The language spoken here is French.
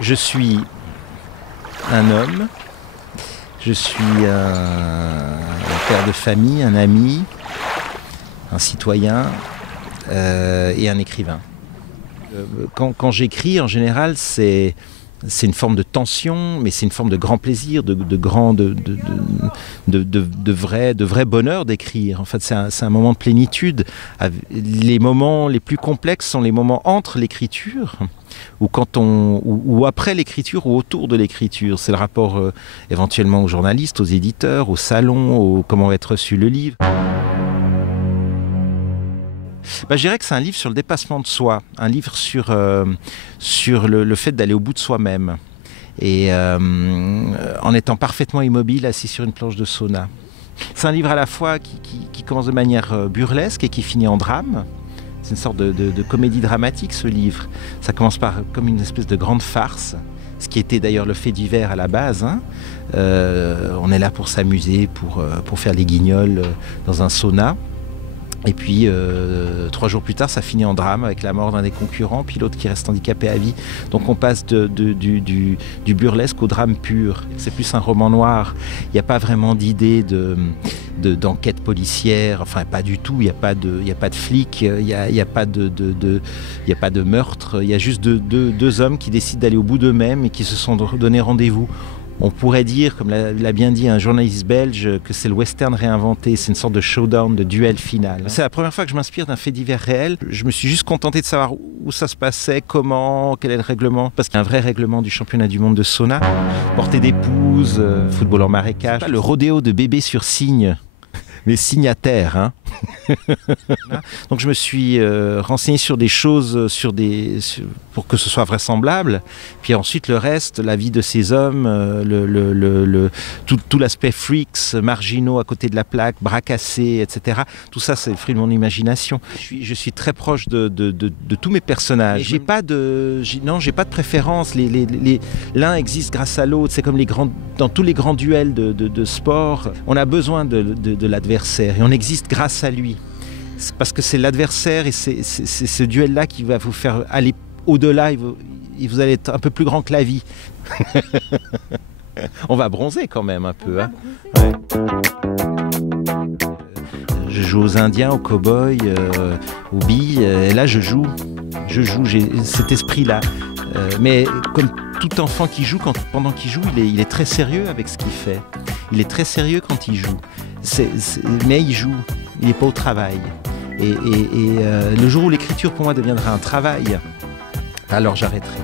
Je suis un homme, je suis un père de famille, un ami, un citoyen et un écrivain. Quand j'écris, en général, c'est une forme de tension, mais c'est une forme de grand plaisir, de vrai bonheur d'écrire. En fait, c'est un moment de plénitude. Les moments les plus complexes sont les moments entre l'écriture, ou après l'écriture, ou autour de l'écriture. C'est le rapport éventuellement aux journalistes, aux éditeurs, au salon, comment va être reçu le livre. Je dirais que c'est un livre sur le dépassement de soi, un livre sur le fait d'aller au bout de soi-même, et en étant parfaitement immobile, assis sur une planche de sauna. C'est un livre à la fois qui commence de manière burlesque et qui finit en drame. C'est une sorte de comédie dramatique, ce livre. Ça commence comme une espèce de grande farce, ce qui était d'ailleurs le fait divers à la base. On est là pour s'amuser, pour faire les guignols dans un sauna. Et puis 3 jours plus tard, ça finit en drame avec la mort d'un des concurrents, puis l'autre qui reste handicapé à vie. Donc on passe du burlesque au drame pur. C'est plus un roman noir. Il n'y a pas vraiment d'idée d'enquête policière. Enfin, pas du tout. Il n'y a pas de flics. Il n'y a pas de meurtre. Il y a juste deux hommes qui décident d'aller au bout d'eux-mêmes et qui se sont donné rendez-vous. On pourrait dire, comme l'a bien dit un journaliste belge, que c'est le western réinventé. C'est une sorte de showdown, de duel final. C'est la première fois que je m'inspire d'un fait divers réel. Je me suis juste contenté de savoir où ça se passait, comment, quel est le règlement. Parce qu'il y a un vrai règlement du championnat du monde de sauna. Portée d'épouse, football en marécage. Le rodéo de bébés sur cygne. Les signataires, hein. Donc je me suis renseigné sur des choses, pour que ce soit vraisemblable. Puis ensuite le reste, la vie de ces hommes, tout l'aspect freaks, marginaux à côté de la plaque, bras cassés, etc. Tout ça, c'est le fruit de mon imagination. Je suis très proche de tous mes personnages. J'ai pas de préférence. L'un existe grâce à l'autre. C'est comme dans tous les grands duels de sport. On a besoin de l'adversaire et on existe grâce à lui. C'est parce que c'est l'adversaire et c'est ce duel-là qui va vous faire aller au-delà et vous allez être un peu plus grand que la vie. On va bronzer quand même un peu. Hein. Ouais. Je joue aux Indiens, aux cow-boys, aux billes, et là j'ai cet esprit-là. Mais comme tout enfant qui joue, pendant qu'il joue, il est très sérieux avec ce qu'il fait. Il est très sérieux quand il joue. Mais il joue, il n'est pas au travail. Et le jour où l'écriture pour moi deviendra un travail, alors j'arrêterai.